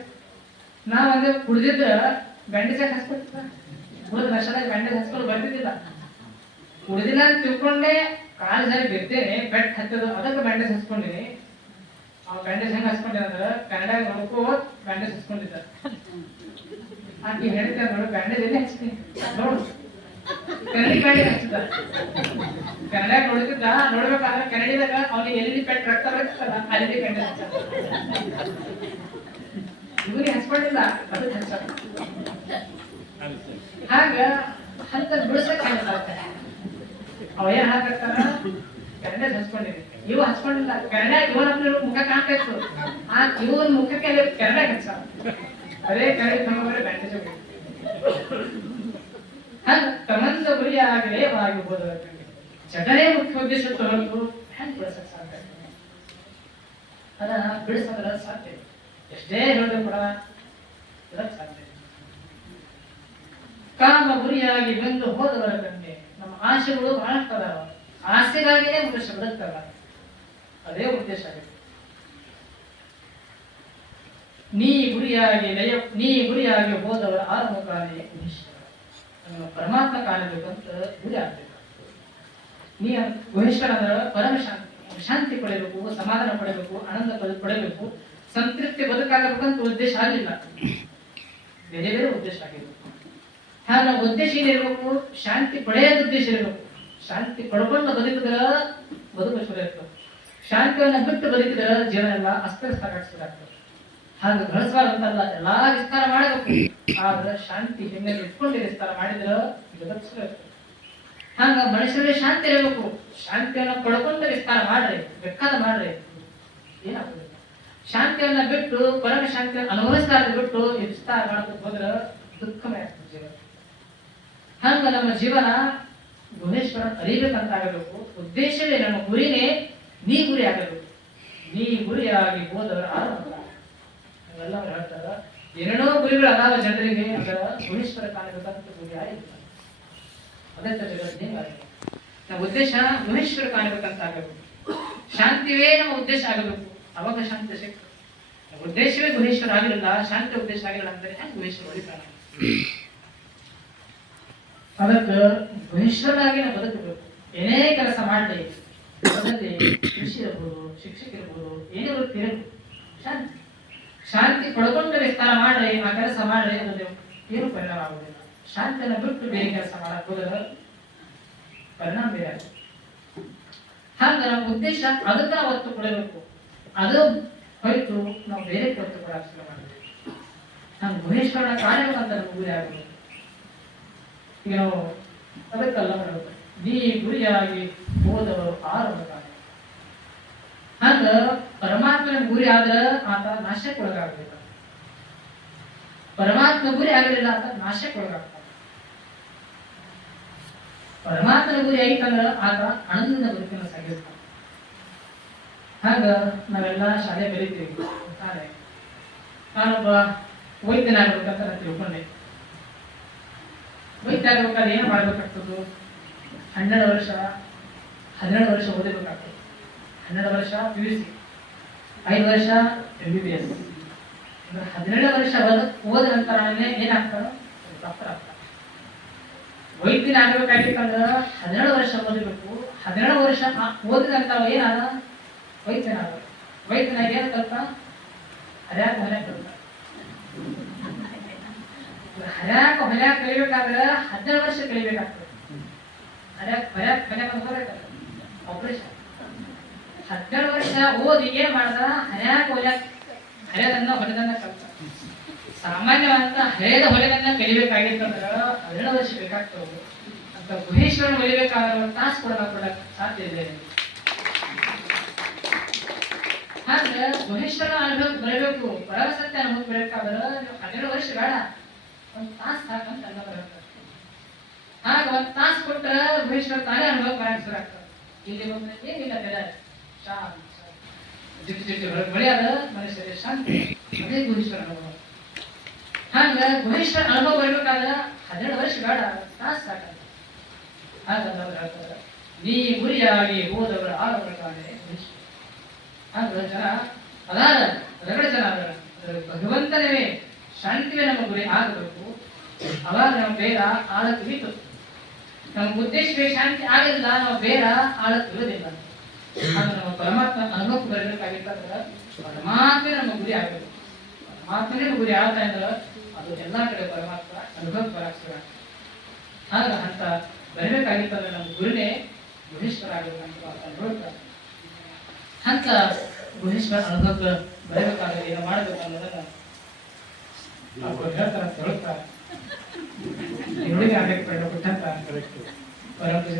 ನಾವ್ ಅಂದ್ರೆ ಕುಡಿದಿದ್ರ ಬ್ಯಾಂಡೇಜ್ ಯಾಕೆ ಹಚ್ಕೊಳ್ತಿದ್ದ? ಕುಡಿದ ನಶದಾಗ ಬ್ಯಾಂಡೇಜ್ ಹಚ್ಕೊಂಡು ಬರ್ತಿದ್ದಿಲ್ಲ. ಕುಡಿದಿಲ್ಲ ಅಂತ ತಿಳ್ಕೊಂಡೆ ಕಾಲು ಜಾರಿ ಬಿದ್ದೇನೆ, ಪೆಟ್ಟು ಹತ್ತದು, ಅದಕ್ಕೆ ಬ್ಯಾಂಡೇಜ್ ಹಚ್ಕೊಂಡಿನಿ. ಆ ಬ್ಯಾಂಡೇಜ್ ಹೆಂಗ್ ಹಚ್ಕೊಂಡಿದ್ದ ಅಂದ್ರೆ ಕನ್ನಡ ನೋಡ್ಕೋ ಬ್ಯಾಂಡೇಜ್ ಹಚ್ಕೊಂಡಿದ್ದ. ಆಕಿ ಹೇಳ್ತಾ ನೋಡು ಬ್ಯಾಂಡೇಜ್ ಎಲ್ಲಿ ಹಚ್ತೀನಿ ನೋಡು, ಕನ್ನಡಿ ಬ್ಯಾಂಡೇಜ್ ಹಚ್ಚಿದ. ಕನ್ನಡ ನೋಡ್ತಿದ್ದ, ನೋಡ್ಬೇಕಾದ್ರೆ ಕನ್ನಡಿದಾಗ ಅವನಿಗೆ ಎಲ್ಲಿ ಪೆಟ್ಟು ರಕ್ತ ಬರ್ತಲ್ಲ ಅಲ್ಲಿ ಬ್ಯಾಂಡೇಜ್ ಹಚ್ಚ. ಇವನಿಗೆ ಹಚ್ಕೊಂಡಿಲ್ಲ, ಅದಕ್ಕೆ ಹಚ್ಚ. ಹಾಗ ಅಂತ ಬಿಡಿಸಕ್ ಹೇಳ್ತಾರೆ. ಅವ ಏನ್ ಹಾಕತ್ತಾರ, ಬ್ಯಾಂಡೇಜ್ ಹಚ್ಕೊಂಡಿದೆ, ಇವ ಹಚ್ಕೊಂಡಿಲ್ಲ. ಕನ್ನಡ ಇವನ ಮುಖ ಕಾಣ್ತಾ ಇತ್ತು, ಆ ಇವನ ಮುಖಕ್ಕೆ ಅಲ್ಲಿ ಕನ್ನಡ ಹಚ್ಚ. ಅದೇ ಕನ್ನಡ ಬ್ಯಾಂಡೇಜ್ ಹಂಗ ತಮಂದ ಗುರಿಯಾಗಲೇ ಆಗಿರ್ಬೋದು. ಚಟನೇ ಮುಖ್ಯ ಉದ್ದೇಶ ತಗೊಂಡು ಹೆಂಗ್ ಬಿಡಿಸಕ್ ಸಾಧ್ಯ? ಅದನ್ನ ಬಿಡಿಸೋದ್ರ ಸಾಧ್ಯ, ಎಷ್ಟೇ ಹೇಳಿದ್ರು ಕೂಡ ಬಿಡಕ್ ಸಾಧ್ಯ. ಕಾಮ ಗುರಿಯಾಗಿ ಬಂದು ಹೋದವರ ಕಣ್ಣೆ ನಮ್ಮ ಆಸೆಗಳು ಬಹಳಷ್ಟು ಅದಾವ. ಆಸೆಗಾಗಿಯೇ ಮನುಷ್ಯ ಬಿಡುತ್ತಲ್ಲ, ಅದೇ ಉದ್ದೇಶ ಆಗಿದೆ. ನೀ ಗುರಿಯಾಗಿ ಹೋದವರ ಆರಂಭ ಕಾಲೇ ಪರಮಾತ್ಮ ಕಾಣಬೇಕಂತ ಗುರಿ ಆಗ್ಬೇಕು. ನೀ ಗುಹೇಶ್ವರ ಅಂದ್ರೆ ಪರಮ ಶಾಂತಿ ಪಡೆಯಬೇಕು, ಸಮಾಧಾನ ಪಡೆಯಬೇಕು, ಆನಂದ ಪಡೆಯಬೇಕು, ಸಂತೃಪ್ತಿ ಬದುಕಾಗಬೇಕಂತ ಉದ್ದೇಶ ಆಗಲಿಲ್ಲ, ಬೇರೆ ಬೇರೆ ಉದ್ದೇಶ ಆಗಿರ್ಬೇಕು. ಹಾಗ ಉದ್ದೇಶ ಏನಿರ್ಬೇಕು? ಶಾಂತಿ ಪಡೆಯೋದ ಉದ್ದೇಶ ಇರಬೇಕು. ಶಾಂತಿ ಪಡ್ಕೊಂಡು ಬದುಕಿದ್ರ ಬದುಕು ಶುರು ಇರ್ತದೆ. ಶಾಂತಿಯನ್ನ ಬಿಟ್ಟು ಬದುಕಿದ್ರ ಜೀವನ ಎಲ್ಲ ಅಸ್ತವ್ಯಸ್ತ ಕಾಣಿಸ್ಬೇಕಾಗ್ತದೆ. ಹಾಗೆ ಗಳಿಸಬಾರ್ದಂತಲ್ಲ, ಎಲ್ಲಾ ವಿಸ್ತಾರ ಮಾಡಬೇಕು. ಆದ್ರೆ ಶಾಂತಿ ಹಿಂದೆ ಇಟ್ಕೊಂಡು ವಿಸ್ತಾರ ಮಾಡಿದ್ರ ಜಗತ್ತು ಶುರು ಇರ್ತದೆ. ಹಂಗ ಮನುಷ್ಯರಲ್ಲಿ ಶಾಂತಿ ಇರಬೇಕು. ಶಾಂತಿಯನ್ನ ಪಡ್ಕೊಂಡು ವಿಸ್ತಾರ ಮಾಡ್ರಿ, ಬೇಕಾದ ಮಾಡ್ರಿ, ಏನಾಗುದಿಲ್ಲ. ಶಾಂತಿಯನ್ನ ಬಿಟ್ಟು ಪರಮ ಶಾಂತಿಯನ್ನು ಅನುಭವಿಸ್ತಾ ಬಿಟ್ಟು ವಿಸ್ತಾರ ಮಾಡಬೇಕು ಹೋದ್ರ ದುಃಖಮಯ ಆಗ್ತದೆ ಜೀವನ. ಹಂಗ ನಮ್ಮ ಜೀವನ ಗುಣೇಶ್ವರ ಅರಿಬೇಕಂತ ಆಗಬೇಕು. ಉದ್ದೇಶವೇ ನಮ್ಮ ಗುರಿನೇ ನೀ ಗುರಿ ಆಗಬೇಕು. ನೀ ಗುರಿಯಾಗಿ ಹೋದವರ ಆರಂಭ ಎಲ್ಲ ಹೇಳ್ತಾರ. ಏನೇನೋ ಗುರಿಗಳು ಅದಾವ ಜನರಿಗೆ, ಅದರ ಗುಣೇಶ್ವರ ಕಾಣಬೇಕಂತ ಗುರಿ ಆಗಿಲ್ಲ. ಅದೇ ಜಗತ್ತಿನ ನಮ್ಮ ಉದ್ದೇಶ ಗುಣೇಶ್ವರ ಕಾಣಬೇಕಂತ ಆಗಬೇಕು. ಶಾಂತಿವೇ ನಮ್ಮ ಉದ್ದೇಶ ಆಗಬೇಕು, ಅವಾಗ ಶಾಂತಿ ಸಿಗ್ತದೆ. ಉದ್ದೇಶವೇ ಗುಣೇಶ್ವರ ಆಗಿರಲಿಲ್ಲ, ಶಾಂತಿ ಉದ್ದೇಶ ಆಗಿರಲ್ಲ ಅಂದ್ರೆ ಹೆಂಗೆ ಗುಣೇಶ್ವರ ಹೊಡಿತಾನ? ಅದಕ್ಕೆ ಗುಣೇಶ್ವರನಾಗಿ ನಾವು ಬದುಕಬೇಕು. ಏನೇ ಕೆಲಸ ಮಾಡಲಿ, ಕೃಷಿ ಇರ್ಬೋದು, ಶಿಕ್ಷಕ ಇರ್ಬೋದು, ಏನೇ ವೃತ್ತಿ ಇರಬಹುದು, ಶಾಂತಿ ಪಡ್ಕೊಂಡು ವಿಸ್ತಾರ ಮಾಡ್ರಿ, ಆ ಕೆಲಸ ಮಾಡ್ರಿ, ಅದು ಏನು ಪರಿಣಾಮ ಆಗುದಿಲ್ಲ. ಶಾಂತಿಯನ್ನು ಬಿಟ್ಟು ಬೇರೆ ಕೆಲಸ ಮಾಡಕ್ ಹೋದ್ರೆ ಪರಿಣಾಮ ಬೇರೆ ಆಗುತ್ತೆ. ಹಾಗ ನಮ್ಮ ಉದ್ದೇಶ ಅದಕ್ಕೆ ನಾವು ಒತ್ತು ಕೊಡಬೇಕು. ಅದು ಹೊರತು ನಾವು ಬೇರೆ ಒತ್ತು ಕೊಡಕ್ಕೆ ಶುರು ಮಾಡಬೇಕು. ನಾವು ಗುಣೇಶ್ವರನ ಕಾರ್ಯಗಳಂತ ನಮ್ಗೆ ಗುರಿ ಆಗಬೇಕು. ಈಗ ನಾವು ಅದಕ್ಕೆಲ್ಲ ಮಾಡಬೇಕು. ನೀ ಗುರಿಯಾಗಿ ಹೋದವರು ಆರಂಭ ಕಾರ್ಯ. ಹಂಗ ಪರಮಾತ್ಮನ ಗುರಿ ಆದ್ರೆ ಆತ ನಾಶಕ್ಕೊಳಗಾಗಬೇಕು. ಪರಮಾತ್ಮ ಗುರಿ ಆಗಲಿಲ್ಲ ಆತ ನಾಶಕ್ಕೊಳಗಾಗ್ತಾನೆ. ಪರಮಾತ್ಮನ ಗುರಿ ಆಯ್ತಂದ್ರ ಆತ ಆನಂದ ಬದುಕನ್ನು ಸಾಗಿಸ್ತಾನೆ. ಹಾಗ ನಾವೆಲ್ಲ ಶಾಲೆ ಕಲಿತೀವಿ. ನಾನೊಬ್ಬ ವೈದ್ಯನಾಗಬೇಕಂತ ನಾನು ತಿಳ್ಕೊಂಡೆ. ವೈದ್ಯ ಆಗ್ಬೇಕಾದ್ರೆ ಏನು ಮಾಡ್ಬೇಕಾಗ್ತದೆ? 12 ವರ್ಷ 12 ವರ್ಷ ಓದಬೇಕಾಗ್ತದೆ. 12 ವರ್ಷ PUC, 5 ವರ್ಷ MBBS. 12 ವರ್ಷ ಓದ ನಂತರನೇ ಏನಾಗ್ತಾರ? ಡಾಕ್ಟರ್ ಆಗ್ತಾರೆ. ವೈದ್ಯನ ಆಗಬೇಕಾಗಿತ್ತಂದ್ರೆ 12 ವರ್ಷ ಓದಬೇಕು. 12 ವರ್ಷ ಓದಿದ ನಂತರ ಏನಾದ? ವೈದ್ಯನಾಗ. ವೈದ್ಯನಾಗ ಏನು ಕಲ್ತ? ಹರ್ಯಾಕ ಹೊಲ್ಯಾಕ ಕಲ್ತ. ಹರ್ಯಾಕ ಹೊಲ್ಯಾಕ ಕಲಿಬೇಕಾದ್ರೆ 12 ವರ್ಷ ಕಲಿಬೇಕಾಗ್ತದೆ. ಹರ್ಯಾಕ ಹೊಲ್ಯಾಕ ಹೋಗ್ಬೇಕಲ್ಲ, ಆಪರೇಷನ್. 12 ವರ್ಷ ಓದಿ ಏನ್ ಮಾಡ್ದ? ಹರ್ಯಾಕ ಹೊಲ್ಯಾಕ ಹರೆಯದನ್ನ ಹೊಲೆದನ್ನ ಕಲ್ತ. ಸಾಮಾನ್ಯವಾದ ಹರೆಯದ ಹೊಲೆದನ್ನ ಕಲಿಬೇಕಾಗಿತ್ತಂದ್ರ 12 ವರ್ಷ ಬೇಕಾಗ್ತವೆ. ಅಂತ ಗುಹೇಶ್ವರನ ಹೊಲಿಬೇಕಾದ್ರೆ ತಾಸು ಕೊಡಕ್ ಸಾಧ್ಯ ಇದೆ. ಆದ್ರೆ ಗುಹೇಶ್ವರನ ಅನುಭವ ಬರಬೇಕು, ಪರಮಸತ್ಯ ಅನುಭವ ಬರಬೇಕಾದ್ರೆ ನೀವು 12 ವರ್ಷ ಬೇಡ, ಒಂದು ತಾಸು ಸಾಕಂತ ಅನ್ನ ಬರುತ್ತೆ. ಆಗ ಒಂದು ತಾಸು ಕೊಟ್ರೆ ಗುಹೇಶ್ವರ ತಾನೇ ಅನುಭವ ಬರಕ್ಕೆ ಶುರು ಆಗ್ತದೆ. ಇಲ್ಲಿ ಬಂದ್ರೆ ಏನಿಲ್ಲ ಬೆಲೆ, ಶಾಂತಿ ಜಿಟ್ಟು ಮಳೆಯಾದ ಮನುಷ್ಯರಿಗೆ ಶಾಂತಿ, ಅದೇ ಗುಹೇಶ್ವರ ಅನುಭವ. ಹಂಗ ಗುಹೇಶ್ವರ ಅನುಭವ ಬರ್ಬೇಕಾದ್ರೆ 12 ವರ್ಷ ಬೇಡ, ತಾಸು ಸಾಕಂತ. ಹಾಗಂದ್ರೆ ನೀ ಗುರಿಯಾಗಿ ಹೋದವರ ಆಗಬೇಕಾದ್ರೆ ಗುಹೇಶ್ವರ. ಹಾಗ ಜನ ಅದಾರ, ರಗಡ ಜನ ಅದಾರ. ಭಗವಂತನೇ ಶಾಂತಿವೇ ನಮ್ಮ ಗುರಿ ಆಗಬೇಕು. ಅವಾಗ ನಾವು ಬೇಡ ಆಳಕ್ಕೆ ಬಿತ್ತು. ನಮ್ಮ ಉದ್ದೇಶವೇ ಶಾಂತಿ ಆಗಲಿಲ್ಲ, ನಾವು ಬೇಡ ಆಳಕ್ಕೆ ಇರೋದಿಲ್ಲ. ಆಗ ನಮ್ಮ ಪರಮಾತ್ಮ ಅನುಭವಕ್ಕೆ ಬರಬೇಕಾಗಿತ್ತಂದ್ರೆ ಪರಮಾತ್ಮೆ ನಮ್ಮ ಗುರಿ ಆಗಬೇಕು. ಪರಮಾತ್ಮನೇ ಗುರಿ ಆಗ್ತಾ ಇದ್ರೆ ಅದು ಎಲ್ಲಾ ಕಡೆ ಪರಮಾತ್ಮ ಅನುಭವಕ್ಕೆ ಬರಾಕ್ತದೆ. ಆಗ ಅಂತ ಬರಬೇಕಾಗಿತ್ತಂದ್ರೆ ನಮ್ಮ ಗುರುನೇ ಗುಹೇಶ್ವರ ಆಗಬೇಕಂತ ಅನುಭವ. ಅಂತ ಗುಹೇಶ್ವರ ಅನುಭವಕ್ಕೆ ಬರಬೇಕಾದ್ರೆ ಏನು ಮಾಡಬೇಕು ಅನ್ನೋದನ್ನ ಹೇಳ್ತಾರ ಅಂತ ಹೇಳ್ತಾರೆ. ಹುಡುಗಿ ಆಗಬೇಕು ಕೊಟ್ಟಂತ ಪರಮಾತ್ಮ